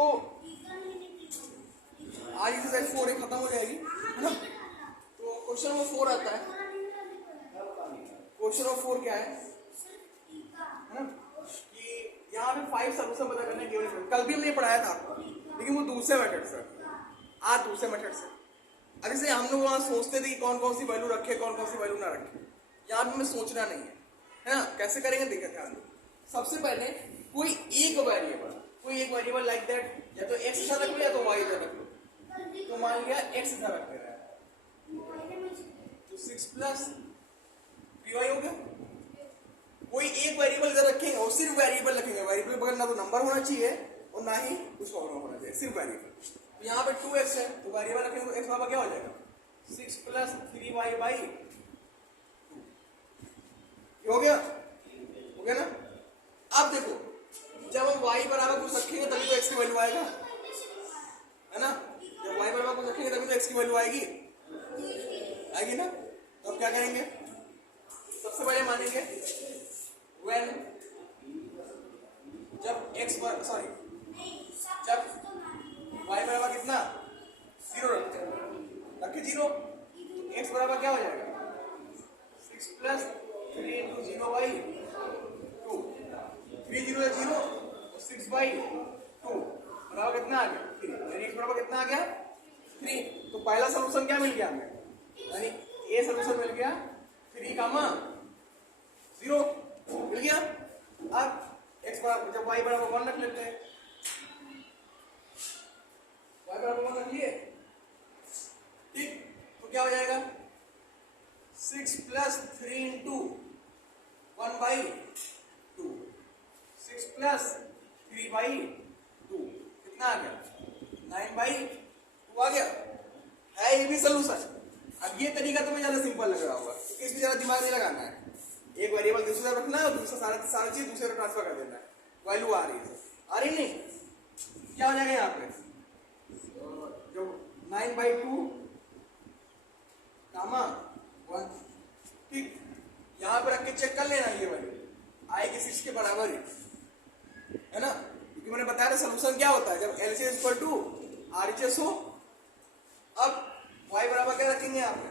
तो आज एक्सरसाइज 4 खत्म हो जाएगी, है ना। तो क्वेश्चन नंबर 4 आता है। क्वेश्चन नंबर 4 क्या है ना, कि यहाँ पे 5 सॉल्यूशन पता करने की। कल भी हमने पढ़ाया था आपको, लेकिन वो दूसरे मेथड से, आज दूसरे मेथड से। अब जैसे हम लोग वहाँ सोचते थे कि कौन कौन सी वैल्यू रखे, कौन कौन सी वैल्यू ना रखे, यहाँ पे हमें सोचना नहीं है ना। कैसे करेंगे देखिए ध्यान। सबसे पहले कोई एक वेरिएबल लाइक दैट, या तो x इधर रख लो या तो y इधर रख लो। तो मान लिया x इधर रख रहा है, तो 6 प्लस 3y हो गया। कोई एक वेरिएबल इधर रखेंगे और सिर्फ वेरिएबल रखेंगे। वेरिएबल बगल ना तो नंबर होना चाहिए और ना ही कुछ और होना चाहिए, सिर्फ वेरिएबल। तो यहाँ पे 2x है, तो वेरिएबल रखेंगे तो x बराबर क्या हो जाएगा, 6 प्लस 3y बाई 2 हो गया ना। अब देखो, जब हम y बराबर कुछ रखेंगे तभी तो x की वैल्यू आएगा, है ना। जब y बराबर कुछ रखेंगे तभी तो x की वैल्यू आएगी ना। तो अब क्या करेंगे, सबसे पहले मानेंगे when जब जब y बराबर कितना 0 रखे 0, तो x बराबर क्या हो जाएगा 6 प्लस 3 इंटू 0 बाई 2। 3 0 है 0 और 6 बाई 2 बराबर कितना आ गया 3। x बराबर कितना आ गया 3। तो पहला सोल्यूशन क्या मिल गया हमें, यानी ए सोल्यूशन मिल गया 3 कामा 0 मिल गया। अब x बराबर जब y बराबर 1 रख लेते हैं, y बराबर 1 रख लिए, ठीक। तो क्या हो जाएगा 6 plus 3 into 1 by 2, 6 plus 3 by 2 कितना आ गया 9 बाई 2 आ गया। है ये भी सोल्यूशन। अब ये तरीका तुम्हें ज्यादा सिंपल लग रहा होगा, क्योंकि इसमें ज्यादा दिमाग नहीं लगाना है। एक वेरिएबल दूसरी तरफ रखना है और दूसरा सारा चीज दूसरे तरफ ट्रांसफर कर देना है। वैल्यू आ रही है, आ रही नहीं, क्या हो जाएगा यहाँ पे जो 9 बाई 2 कामा 1, ठीक। यहाँ पे रख के चेक कर लेना, ये वैल्यू आएगी 6 के बराबर ही, है ना। क्योंकि मैंने बताया सोल्यूशन क्या होता है, जब LCM इक्वल टू RHS हो। अब y बराबर क्या रखेंगे यहाँ पे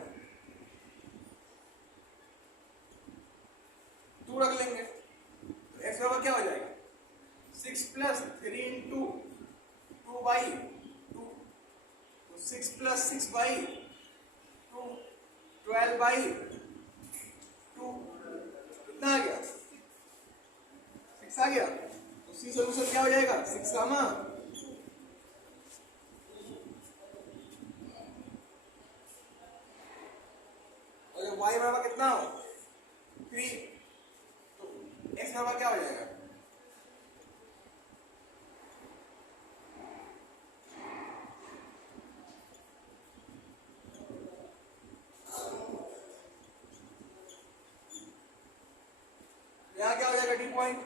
2 रख लेंगे, तो x बराबर क्या हो जाएगा 6 प्लस 3 इंटू 2 बाई 2, तो 6 प्लस 6 बाई 2 12 बाई 2 कितना आ गया 6 आ गया। उसी सोल्यूशन क्या हो जाएगा 6 कामा और जब y बराबर कितना हो 3, तो x बराबर क्या हो जाएगा यहाँ क्या हो जाएगा डी पॉइंट।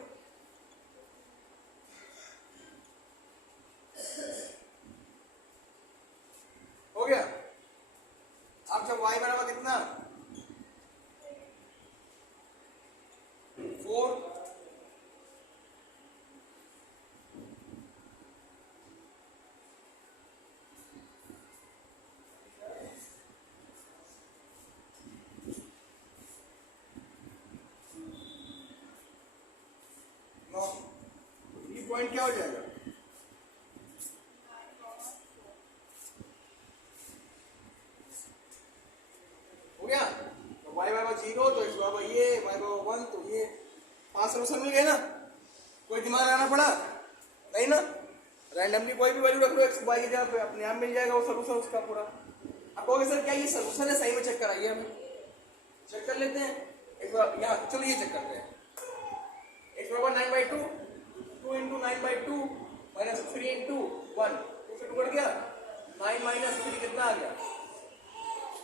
हो गया। अब जब y बराबर कितना 4, पॉइंट क्या हो जाएगा हो गया। तो y बराबर 0 तो x बराबर ये, y बराबर 1 तो ये। 5 सोल्यूशन मिल गए ना, कोई दिमाग लगाना पड़ा नहीं ना। रैंडमली कोई भी वैल्यू रख लो x y की जगह पे, अपने आप मिल जाएगा वो सोल्यूशन उसका पूरा। अब कहोगे सर क्या ये सोल्यूशन है, सही में चेक कराइए, हम चेक कर लेते हैं। यहाँ चलो ये चेक करते हैं। x बराबर 9 by 2, 2 into 9 by 2 minus 3 into 1, 2 से 2 कट गया, 9 माइनस 3 कितना आ गया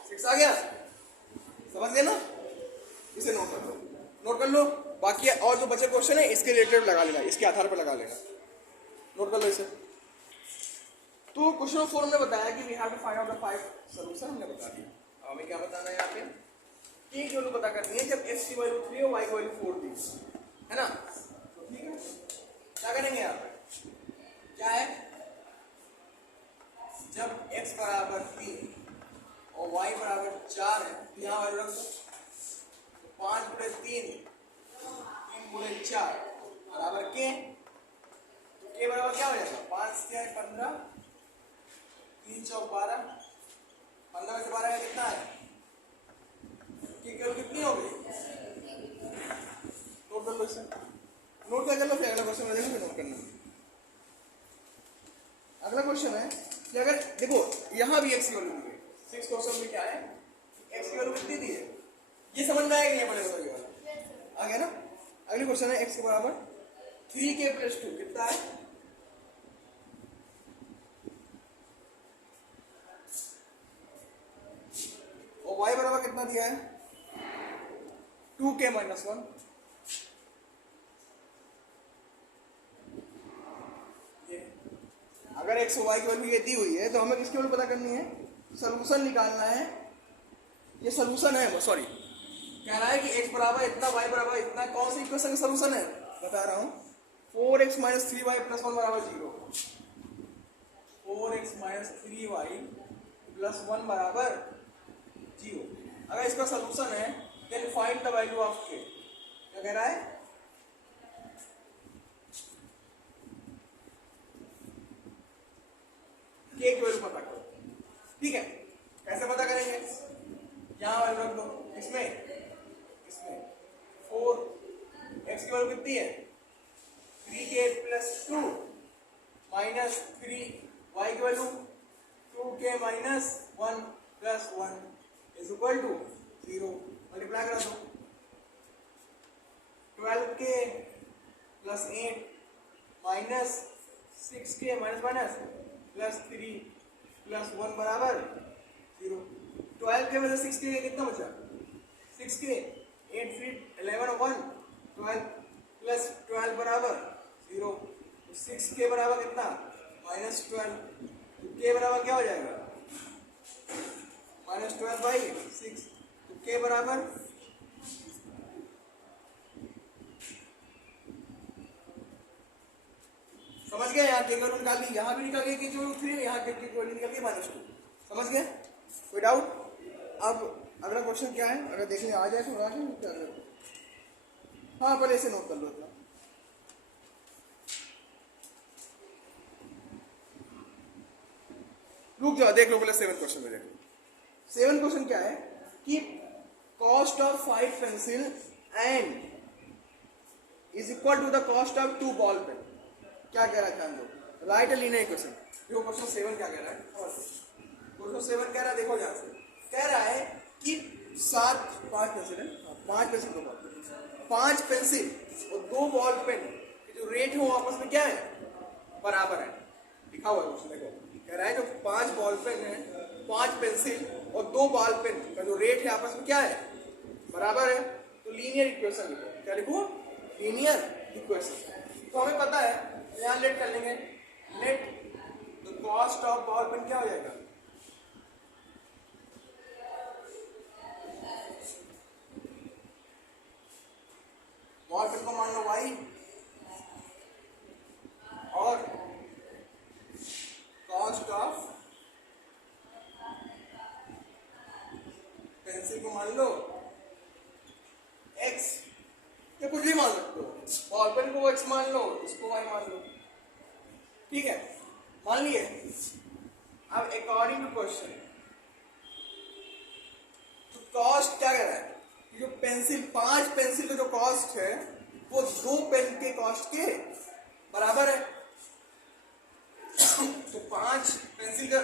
6 आ गया। समझ गए ना, इसे नोट कर लो। बाकी और जो बचे क्वेश्चन है इसके रिलेटेड लगा लेना, इसके आधार पर लगा लेना, नोट कर लो इसे। तो क्वेश्चन 4 में बताया कि we have to find out the 5 solution, हमने बता दिया। हमें क्या बताना है यहाँ पे कि जो लोग पता करनी है जब x की वैल्यू 3 और y की वैल्यू 4 थी, है ना। तो ठीक है, क्या करेंगे यहाँ पे, क्या है जब x बराबर 3 और y बराबर 4 है तो यहाँ वैल्यू रख दो। 5 गुणे 3 गुणे 4 बराबर के, तो के बराबर क्या हो जाएगा 5 क्या है 15, 3 चौक 12, 15 में से 12 का कितना है के वैल्यू कितनी हो गई। नोट कर लो इसे, नोट क्या कर लो, फिर अगला क्वेश्चन में देखो, फिर नोट करना। अगला क्वेश्चन है कि अगर देखो यहाँ भी x की वैल्यू दी है, 6 क्वेश्चन में क्या है x की वैल्यू कितनी दी है, ये समझ में आएगा नहीं पड़ेगा तो ये वाला आ गया ना। अगली क्वेश्चन है x के बराबर 3k + 2 कितना है, और y बराबर कितना दिया है 2k - 1। अगर x और y की वैल्यू ये दी हुई है तो हमें किसकी वैल्यू पता करनी है, सॉल्यूशन निकालना है। ये सॉल्यूशन है, सॉरी कह रहा है कि x बराबर इतना y बराबर इतना, कौन सी इक्वेशन का सॉल्यूशन है बता रहा हूँ। 4x - 3y + 1 बराबर 0, 4x - 3y + 1 बराबर 0। अगर इसका सॉल्यूशन है then find the value of k। क्या कह रहा है, k की वैल्यू पता करो। ठीक है, कैसे पता करेंगे, यहाँ वैल्यू रख दो, इसमें 4x की वैल्यू कितनी है 3k + 2 माइनस 3y की वैल्यू 2k - 1 + 1 = 0। मल्टीप्लाई करा दो, 12k + 8 माइनस 6k माइनस +3 + 1 बराबर 0। 12k में से 6k कितना बचा 6k, 8 3 11 1 12 + 12 बराबर 0। तो 6k बराबर कितना -12, तो k बराबर क्या हो जाएगा -12/6। तो k बराबर समझ गए, यहाँ के वैल्यू निकाल दी, यहाँ भी निकाल गई कि जो 3 यहाँ के वैल्यू निकल गई -2। समझ गए, कोई डाउट। अब अगला क्वेश्चन क्या है, अगर देखने आ जाए तो क्या करें। हाँ पहले इसे नोट कर लो इतना। रुक जाओ, देख लो पहले 7 क्वेश्चन में देखो। 7 क्वेश्चन क्या है कि cost of 5 pencil and is equal to the cost of 2 ball pen. क्या कह रहा है ध्यान दो, राइट लीनियर इक्वेशन। देखो क्वेश्चन 7 क्या कह रहा है, क्वेश्चन 7 कह रहा है, देखो ध्यान से कह रहा है कि 5 पेंसिल है, 5 पेंसिल को 5 पेंसिल और 2 बॉल पेन के जो रेट है वो आपस में क्या है बराबर है। लिखा हुआ है क्वेश्चन, देखो कह रहा है जो 5 बॉल पेन है, 5 पेंसिल और 2 बॉल पेन का जो रेट है आपस में क्या है बराबर है। तो लीनियर इक्वेशन लिखो, क्या लिखो लीनियर इक्वेशन। तो हमें पता है, यहाँ लेट कर लेंगे, let the cost of ball pen क्या हो जाएगा बॉल पेन को मान लो y और कॉस्ट ऑफ पेंसिल को मान लो x, या कुछ भी मान सकते हो, बॉल पेन को x मान लो, इसको y मान लो। ठीक है, मान लिए। अब अकॉर्डिंग टू क्वेश्चन तो कॉस्ट क्या कह रहा है, जो पेंसिल 5 पेंसिल का जो कॉस्ट है वो 2 पेन के कॉस्ट के बराबर है। तो 5 पेंसिल का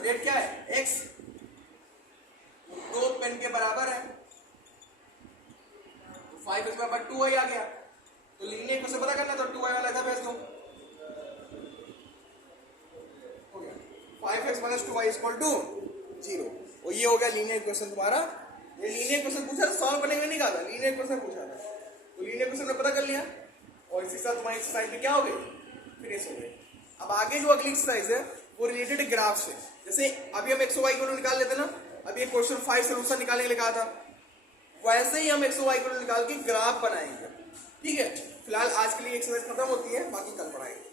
रेट क्या है x, 2 पेन के बराबर है, तो 5 x बराबर 2y आ गया। तो लीनियर इक्वेशन पता करना, तो 2y वाला इधर भेज दो, हो गया 5x - 2y = 0। और ये हो गया लीनियर इक्वेशन तुम्हारा। ये लीनियर इक्वेशन पूछा, सॉल्व करने में नहीं कहा था, लीनियर इक्वेशन पूछा था। तो लीनियर इक्वेशन ने पता कर लिया और इसी साथ तुम्हारी एक्सरसाइज में क्या हो गई फिनिश हो गई। अब आगे जो अगली एक्सरसाइज है वो रिलेटेड ग्राफ से, जैसे अभी हम x और y को निकाल लेते ना, अभी ये क्वेश्चन 5 सोल्यूशन निकालने के लिए कहा था, वैसे ही हम x और y को निकाल के ग्राफ बनाएंगे। ठीक है, फिलहाल आज के लिए एक्सरसाइज खत्म होती है, बाकी कल पढ़ाएंगे।